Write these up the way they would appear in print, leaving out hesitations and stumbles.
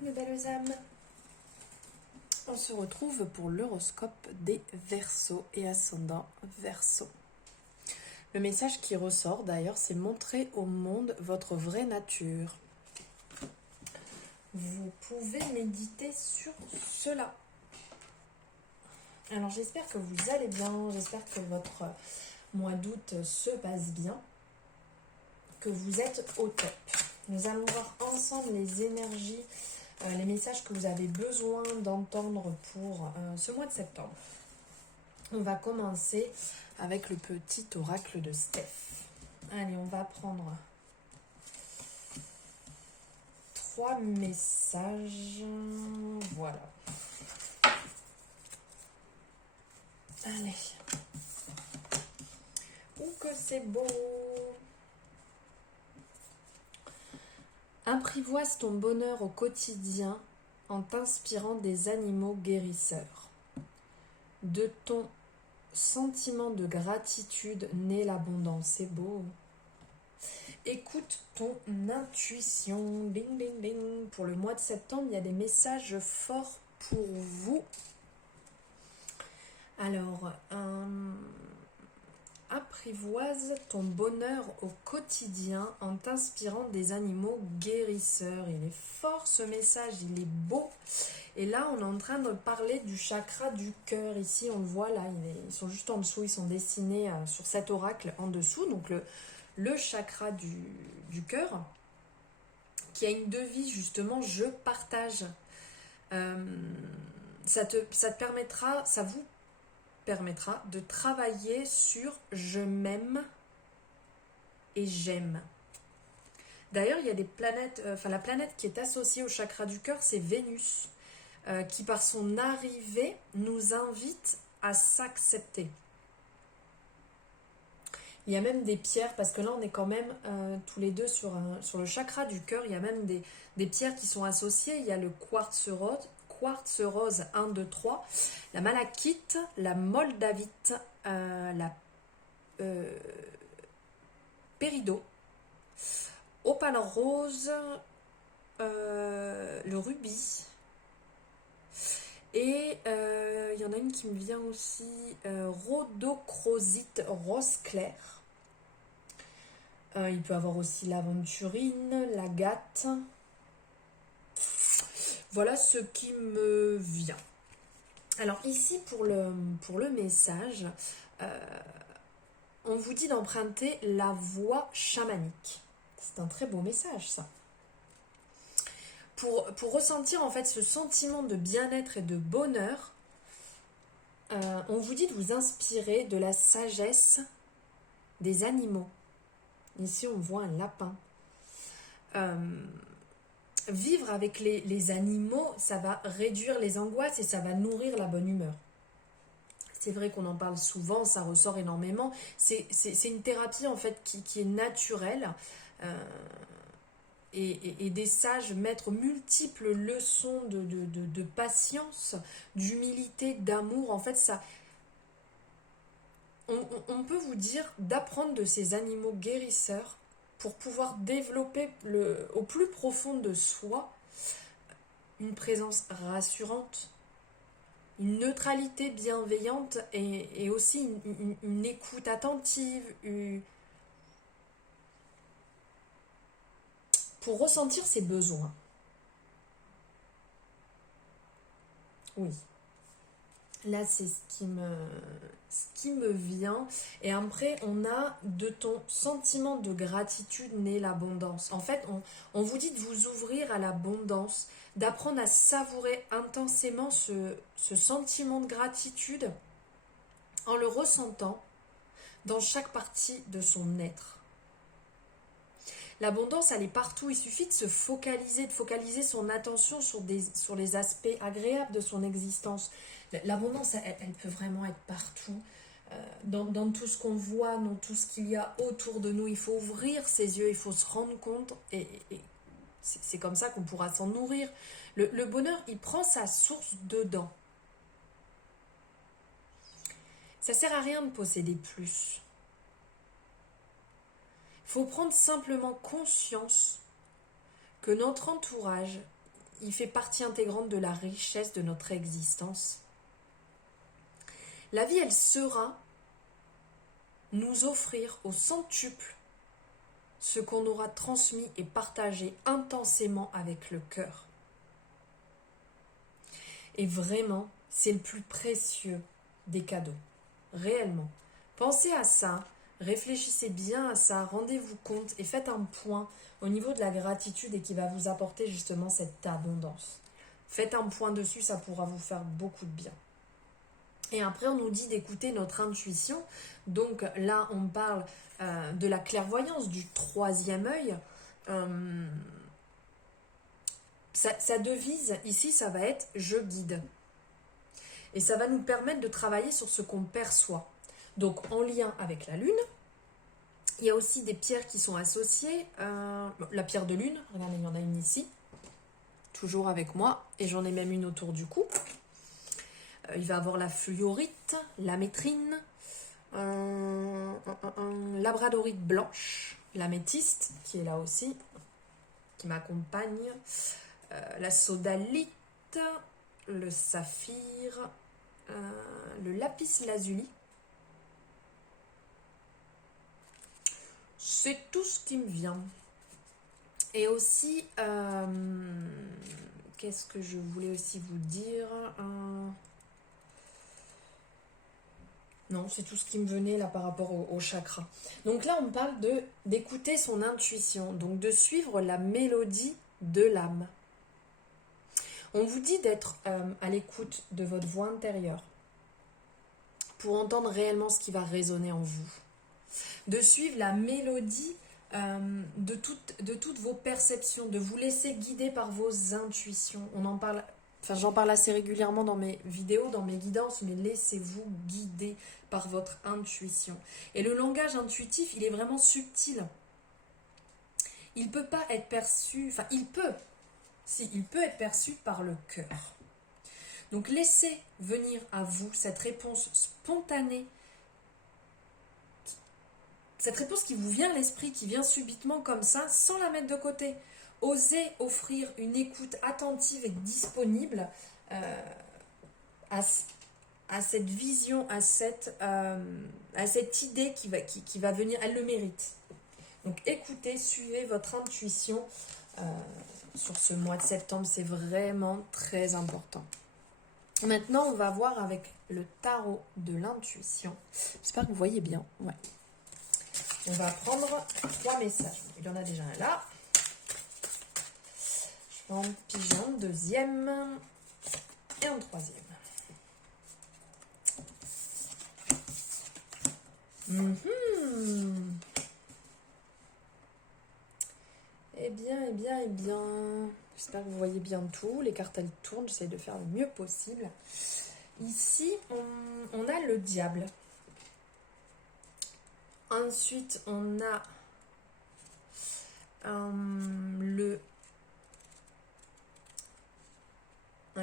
mes belles âmes. On se retrouve pour l'horoscope des Verseaux et ascendant Verseau. Le message qui ressort d'ailleurs, c'est montrer au monde votre vraie nature. Vous pouvez méditer sur cela. Alors j'espère que vous allez bien, j'espère que votre mois d'août se passe bien, que vous êtes au top. Nous allons voir ensemble les énergies, les messages que vous avez besoin d'entendre pour ce mois de septembre. On va commencer avec le petit oracle de Steph. Allez, on va prendre 3 messages. Voilà. Allez. Ouh que c'est beau. Apprivoise ton bonheur au quotidien en t'inspirant des animaux guérisseurs. De ton sentiment de gratitude naît l'abondance. C'est beau. Écoute ton intuition. Bing, bing, bing. Pour le mois de septembre, il y a des messages forts pour vous. Alors, apprivoise ton bonheur au quotidien en t'inspirant des animaux guérisseurs. Il est fort ce message, il est beau. Et là, on est en train de parler du chakra du cœur. Ici, on le voit là, ils sont juste en dessous, ils sont dessinés sur cet oracle en dessous. Donc le chakra du cœur, qui a une devise justement, je partage. Ça vous permettra de travailler sur je m'aime et j'aime. D'ailleurs, il y a des planètes, la planète qui est associée au chakra du cœur, c'est Vénus, qui par son arrivée nous invite à s'accepter. Il y a même des pierres, parce que là on est quand même tous les deux sur le chakra du cœur, il y a même des pierres qui sont associées. Il y a le quartz rose 1, 2, 3, la malachite, la moldavite, la péridot, opale rose, le rubis, et il y en a une qui me vient aussi, rhodochrosite rose clair. Il peut avoir aussi l'aventurine, l'agate. Voilà ce qui me vient. Alors ici pour le message, on vous dit d'emprunter la voie chamanique. C'est un très beau message ça. Pour ressentir en fait ce sentiment de bien-être et de bonheur, on vous dit de vous inspirer de la sagesse des animaux. Ici on voit un lapin. Vivre avec les animaux, ça va réduire les angoisses et ça va nourrir la bonne humeur. C'est vrai qu'on en parle souvent, ça ressort énormément. C'est une thérapie en fait qui est naturelle. Et des sages mettre multiples leçons de patience, d'humilité, d'amour. En fait, ça, on peut vous dire d'apprendre de ces animaux guérisseurs pour pouvoir développer au plus profond de soi une présence rassurante, une neutralité bienveillante et aussi une écoute attentive, pour ressentir ses besoins. Oui. Là, c'est ce qui me vient. Et après, on a de ton sentiment de gratitude naît l'abondance. En fait, on vous dit de vous ouvrir à l'abondance, d'apprendre à savourer intensément ce sentiment de gratitude en le ressentant dans chaque partie de son être. L'abondance, elle est partout. Il suffit de se focaliser, de focaliser son attention sur les aspects agréables de son existence. L'abondance, elle peut vraiment être partout. Dans tout ce qu'on voit, dans tout ce qu'il y a autour de nous. Il faut ouvrir ses yeux, il faut se rendre compte. Et c'est comme ça qu'on pourra s'en nourrir. Le bonheur, il prend sa source dedans. Ça sert à rien de posséder plus. Il faut prendre simplement conscience que notre entourage, il fait partie intégrante de la richesse de notre existence. La vie, elle saura nous offrir au centuple ce qu'on aura transmis et partagé intensément avec le cœur. Et vraiment, c'est le plus précieux des cadeaux. Réellement. Pensez à ça, réfléchissez bien à ça, rendez-vous compte et faites un point au niveau de la gratitude et qui va vous apporter justement cette abondance. Faites un point dessus, ça pourra vous faire beaucoup de bien. Et après, on nous dit d'écouter notre intuition. Donc là, on parle de la clairvoyance, du troisième œil. Sa devise, ici, ça va être « je guide ». Et ça va nous permettre de travailler sur ce qu'on perçoit. Donc, en lien avec la lune, il y a aussi des pierres qui sont associées. La pierre de lune, regardez, il y en a une ici, toujours avec moi, et j'en ai même une autour du cou. Il va avoir la fluorite, la métrine, labradorite blanche, l'améthyste, qui est là aussi, qui m'accompagne, la sodalite, le saphir, le lapis lazuli. C'est tout ce qui me vient. Et aussi, qu'est-ce que je voulais aussi vous dire Non, c'est tout ce qui me venait là par rapport au chakra. Donc là, on parle d'écouter son intuition, donc de suivre la mélodie de l'âme. On vous dit d'être à l'écoute de votre voix intérieure pour entendre réellement ce qui va résonner en vous. De suivre la mélodie de toutes vos perceptions, de vous laisser guider par vos intuitions. J'en parle assez régulièrement dans mes vidéos, dans mes guidances, mais laissez-vous guider par votre intuition. Et le langage intuitif, il est vraiment subtil. Il peut pas être perçu, il peut être perçu par le cœur. Donc laissez venir à vous cette réponse spontanée, cette réponse qui vous vient à l'esprit, qui vient subitement comme ça, sans la mettre de côté. Osez offrir une écoute attentive et disponible à cette vision, à cette idée qui va venir. Elle le mérite. Donc écoutez, suivez votre intuition sur ce mois de septembre. C'est vraiment très important. Maintenant, on va voir avec le tarot de l'intuition. J'espère que vous voyez bien. Ouais. On va prendre 3 messages. Il y en a déjà un là. Je vais en piger un deuxième et un troisième. Eh bien. J'espère que vous voyez bien tout. Les cartes, elles tournent. J'essaie de faire le mieux possible. Ici, on a le diable. Ensuite, on a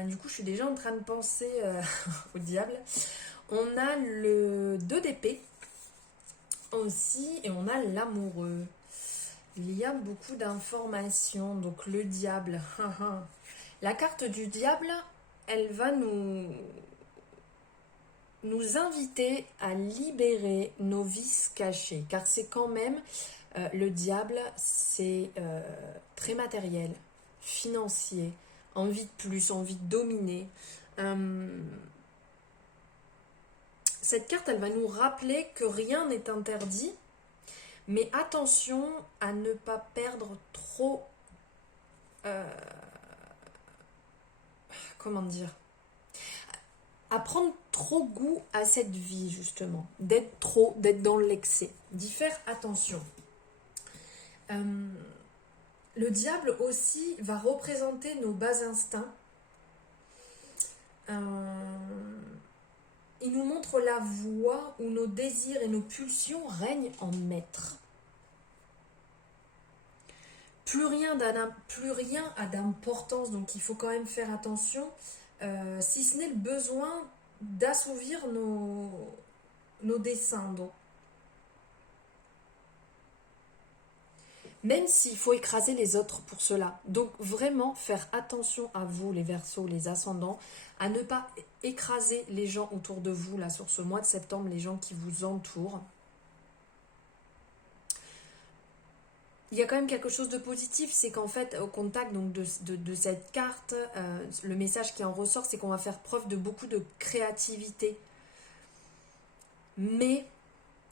du coup, je suis déjà en train de penser au diable. On a le 2 d'épée aussi et on a l'amoureux. Il y a beaucoup d'informations. Donc, le diable. La carte du diable, elle va nous inviter à libérer nos vices cachés. Car c'est quand même, le diable, c'est très matériel, financier, envie de plus, envie de dominer. Cette carte, elle va nous rappeler que rien n'est interdit, mais attention à ne pas perdre trop... comment dire, à prendre trop goût à cette vie, justement, d'être dans l'excès, d'y faire attention. Le diable aussi va représenter nos bas instincts. Il nous montre la voie où nos désirs et nos pulsions règnent en maître. Plus rien a d'importance, donc il faut quand même faire attention, si ce n'est le besoin d'assouvir nos desseins. Donc. même s'il faut écraser les autres pour cela. Donc vraiment faire attention à vous, les Verseaux, les ascendants, à ne pas écraser les gens autour de vous, là, sur ce mois de septembre, les gens qui vous entourent. Il y a quand même quelque chose de positif, c'est qu'en fait, au contact donc, de cette carte, le message qui en ressort, c'est qu'on va faire preuve de beaucoup de créativité. Mais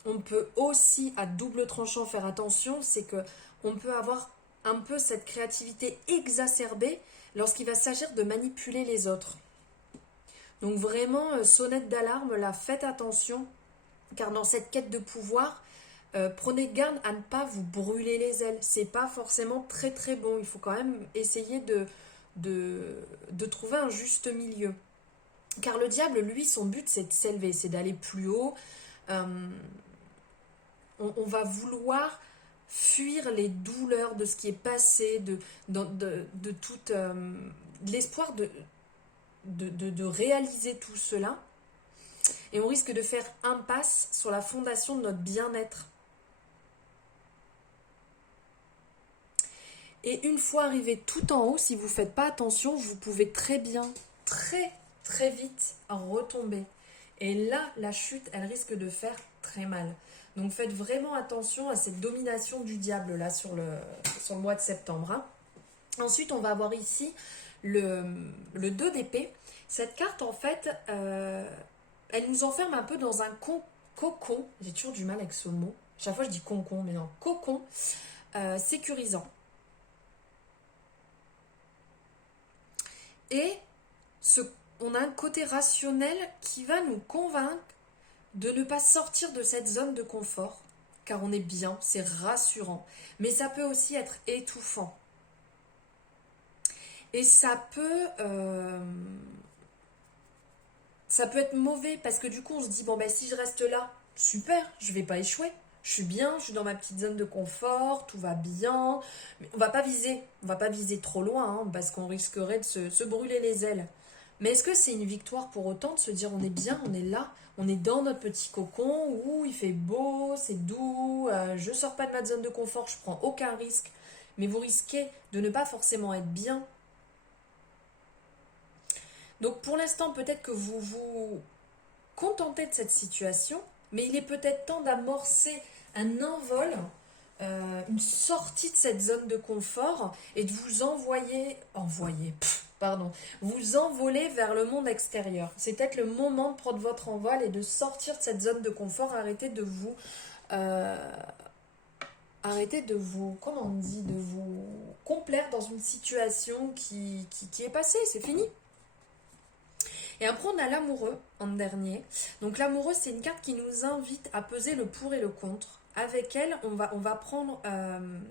on peut aussi, à double tranchant, faire attention, c'est que on peut avoir un peu cette créativité exacerbée lorsqu'il va s'agir de manipuler les autres. Donc vraiment, sonnette d'alarme, là, faites attention, car dans cette quête de pouvoir, prenez garde à ne pas vous brûler les ailes. C'est pas forcément très très bon. Il faut quand même essayer de trouver un juste milieu. Car le diable, lui, son but, c'est de s'élever, c'est d'aller plus haut. On va vouloir fuir les douleurs de ce qui est passé, de tout l'espoir de réaliser tout cela. Et on risque de faire impasse sur la fondation de notre bien-être. Et une fois arrivé tout en haut, si vous ne faites pas attention, vous pouvez très bien, très très vite retomber. Et là, la chute, elle risque de faire très mal. Donc faites vraiment attention à cette domination du diable là sur le mois de septembre. Hein. Ensuite, on va avoir ici le 2 d'épée. Cette carte, en fait, elle nous enferme un peu dans un cocon. J'ai toujours du mal avec ce mot. Chaque fois, je dis concon, mais non, cocon sécurisant. Et on a un côté rationnel qui va nous convaincre de ne pas sortir de cette zone de confort, car on est bien, c'est rassurant. Mais ça peut aussi être étouffant. Et ça peut être mauvais, parce que du coup on se dit, bon ben si je reste là, super, je vais pas échouer. Je suis bien, je suis dans ma petite zone de confort, tout va bien. Mais on va pas viser trop loin, hein, parce qu'on risquerait de se brûler les ailes. Mais est-ce que c'est une victoire pour autant de se dire on est bien, on est là, on est dans notre petit cocon où il fait beau, c'est doux, je sors pas de ma zone de confort, je prends aucun risque. Mais vous risquez de ne pas forcément être bien. Donc pour l'instant, peut-être que vous vous contentez de cette situation, mais il est peut-être temps d'amorcer un envol, une sortie de cette zone de confort et de vous vous envoler vers le monde extérieur. C'est peut-être le moment de prendre votre envol et de sortir de cette zone de confort, arrêtez de vous, comment on dit, de vous complaire dans une situation qui est passée, c'est fini. Et après, on a l'amoureux en dernier. Donc l'amoureux, c'est une carte qui nous invite à peser le pour et le contre. Avec elle, on va prendre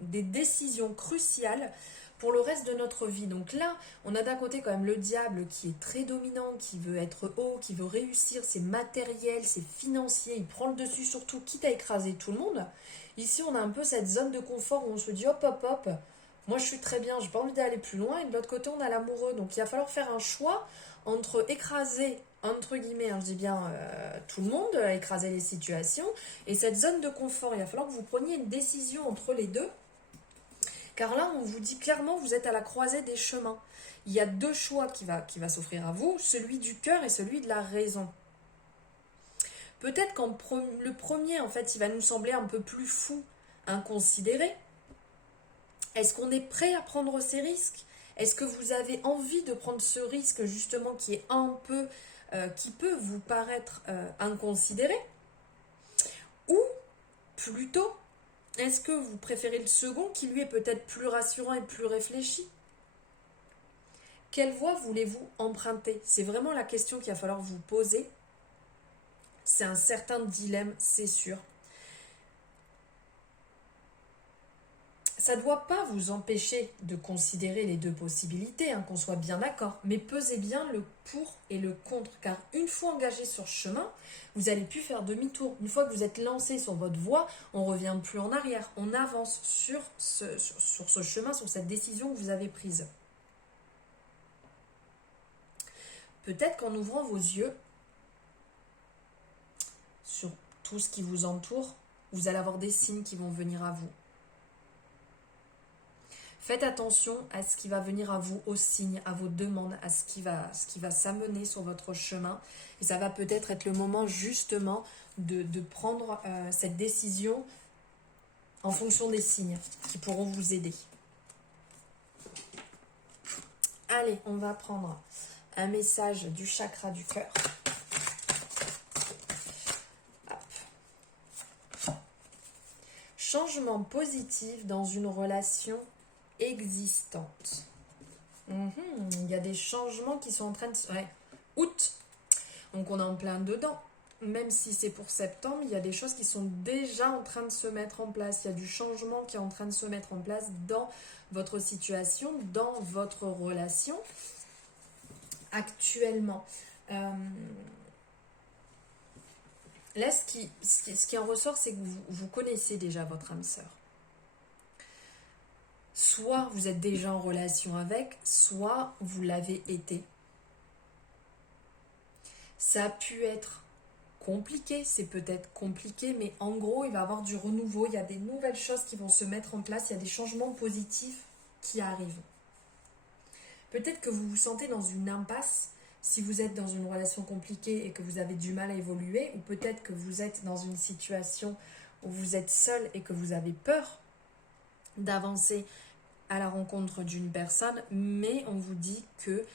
des décisions cruciales pour le reste de notre vie. Donc là, on a d'un côté quand même le diable qui est très dominant, qui veut être haut, qui veut réussir, c'est matériel, c'est financier, il prend le dessus sur tout, quitte à écraser tout le monde. Ici, on a un peu cette zone de confort où on se dit hop, hop, hop, moi je suis très bien, j'ai pas envie d'aller plus loin. Et de l'autre côté, on a l'amoureux. Donc il va falloir faire un choix entre écraser, entre guillemets, je dis bien tout le monde, écraser les situations, et cette zone de confort. Il va falloir que vous preniez une décision entre les deux. Car là, on vous dit clairement, vous êtes à la croisée des chemins. Il y a deux choix qui va s'offrir à vous, celui du cœur et celui de la raison. Peut-être le premier, en fait, il va nous sembler un peu plus fou, inconsidéré. Est-ce qu'on est prêt à prendre ces risques ? Est-ce que vous avez envie de prendre ce risque, justement, qui est un peu, qui peut vous paraître inconsidéré ? Ou, plutôt, est-ce que vous préférez le second, qui lui est peut-être plus rassurant et plus réfléchi ? Quelle voie voulez-vous emprunter ? C'est vraiment la question qu'il va falloir vous poser. C'est un certain dilemme, c'est sûr. Ça ne doit pas vous empêcher de considérer les deux possibilités, hein, qu'on soit bien d'accord, mais pesez bien le pour et le contre, car une fois engagé sur ce chemin, vous n'allez plus faire demi-tour. Une fois que vous êtes lancé sur votre voie, on ne revient plus en arrière, on avance sur ce chemin, sur cette décision que vous avez prise. Peut-être qu'en ouvrant vos yeux sur tout ce qui vous entoure, vous allez avoir des signes qui vont venir à vous. Faites attention à ce qui va venir à vous, aux signes, à vos demandes, à ce qui va s'amener sur votre chemin. Et ça va peut-être être le moment justement de prendre cette décision en fonction des signes qui pourront vous aider. Allez, on va prendre un message du chakra du cœur. Changement positif dans une relation existante. Il y a des changements qui sont en train de... Ouais. Août. Donc on est en plein dedans. Même si c'est pour septembre, il y a des choses qui sont déjà en train de se mettre en place. Il y a du changement qui est en train de se mettre en place dans votre situation, dans votre relation actuellement. Là, ce qui en ressort, c'est que vous connaissez déjà votre âme sœur. Soit vous êtes déjà en relation avec, soit vous l'avez été. Ça a pu être compliqué, c'est peut-être compliqué, mais en gros, il va y avoir du renouveau, il y a des nouvelles choses qui vont se mettre en place, il y a des changements positifs qui arrivent. Peut-être que vous vous sentez dans une impasse si vous êtes dans une relation compliquée et que vous avez du mal à évoluer, ou peut-être que vous êtes dans une situation où vous êtes seul et que vous avez peur d'avancer à la rencontre d'une personne, mais on vous dit que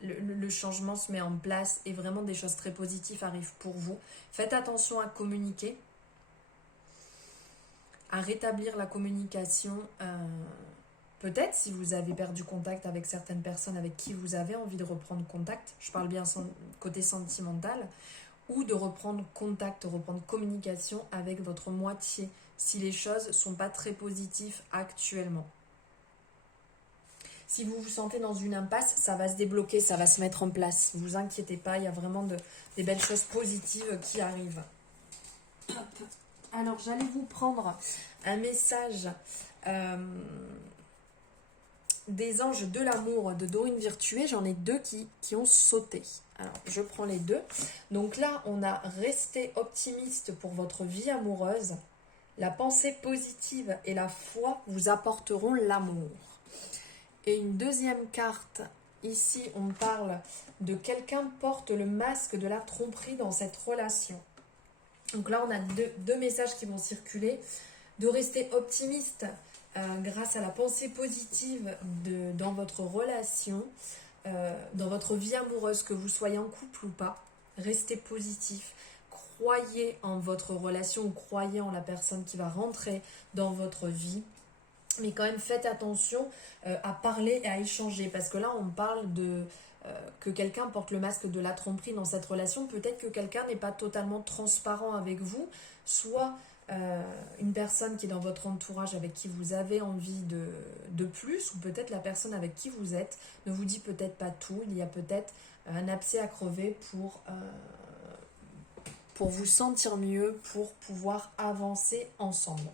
le changement se met en place et vraiment des choses très positives arrivent pour vous. Faites attention à communiquer, à rétablir la communication. Peut-être si vous avez perdu contact avec certaines personnes avec qui vous avez envie de reprendre contact, je parle bien côté sentimental, ou de reprendre contact, reprendre communication avec votre moitié si les choses ne sont pas très positives actuellement. Si vous vous sentez dans une impasse, ça va se débloquer, ça va se mettre en place. Ne vous inquiétez pas, il y a vraiment des belles choses positives qui arrivent. Alors, j'allais vous prendre un message des anges de l'amour de Dorine Virtué. J'en ai deux qui ont sauté. Alors, je prends les deux. Donc là, on a resté optimiste pour votre vie amoureuse. La pensée positive et la foi vous apporteront l'amour. Et une deuxième carte, ici on parle de quelqu'un porte le masque de la tromperie dans cette relation. Donc là on a deux messages qui vont circuler. De rester optimiste grâce à la pensée positive dans votre relation, dans votre vie amoureuse, que vous soyez en couple ou pas. Restez positif. Croyez en votre relation ou croyez en la personne qui va rentrer dans votre vie. Mais quand même, faites attention à parler et à échanger. Parce que là, on parle que quelqu'un porte le masque de la tromperie dans cette relation. Peut-être que quelqu'un n'est pas totalement transparent avec vous. Soit une personne qui est dans votre entourage avec qui vous avez envie de plus. Ou peut-être la personne avec qui vous êtes ne vous dit peut-être pas tout. Il y a peut-être un abcès à crever pour vous sentir mieux, pour pouvoir avancer ensemble.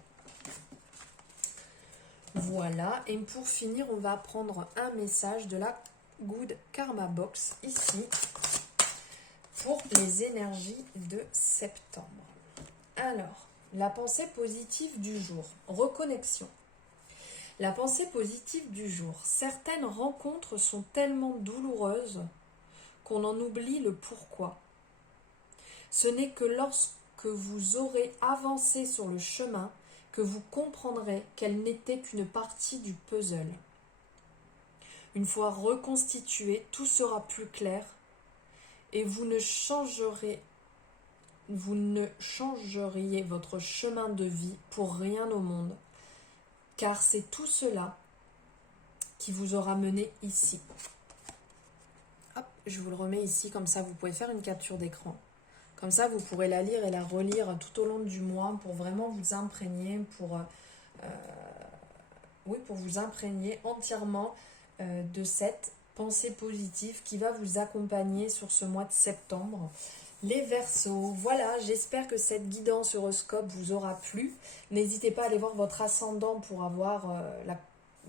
Voilà, et pour finir, on va prendre un message de la Good Karma Box ici pour les énergies de septembre. Alors, la pensée positive du jour, reconnexion. La pensée positive du jour. Certaines rencontres sont tellement douloureuses qu'on en oublie le pourquoi. Ce n'est que lorsque vous aurez avancé sur le chemin que vous comprendrez qu'elle n'était qu'une partie du puzzle. Une fois reconstitué, tout sera plus clair et vous ne changeriez votre chemin de vie pour rien au monde, car c'est tout cela qui vous aura mené ici. Hop, je vous le remets ici, comme ça vous pouvez faire une capture d'écran. Comme ça, vous pourrez la lire et la relire tout au long du mois pour vraiment vous imprégner, pour vous imprégner entièrement de cette pensée positive qui va vous accompagner sur ce mois de septembre. Les Verseaux, voilà, j'espère que cette guidance horoscope vous aura plu. N'hésitez pas à aller voir votre ascendant pour avoir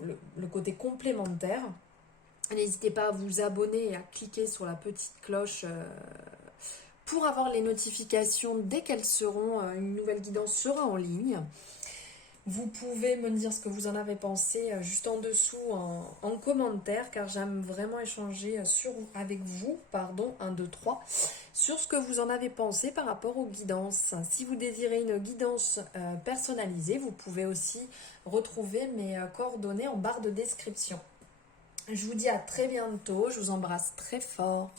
le côté complémentaire. N'hésitez pas à vous abonner et à cliquer sur la petite cloche pour avoir les notifications dès qu'elles seront, une nouvelle guidance sera en ligne. Vous pouvez me dire ce que vous en avez pensé juste en dessous en commentaire, car j'aime vraiment échanger avec vous, pardon, 1, 2, 3, sur ce que vous en avez pensé par rapport aux guidances. Si vous désirez une guidance personnalisée, vous pouvez aussi retrouver mes coordonnées en barre de description. Je vous dis à très bientôt, je vous embrasse très fort.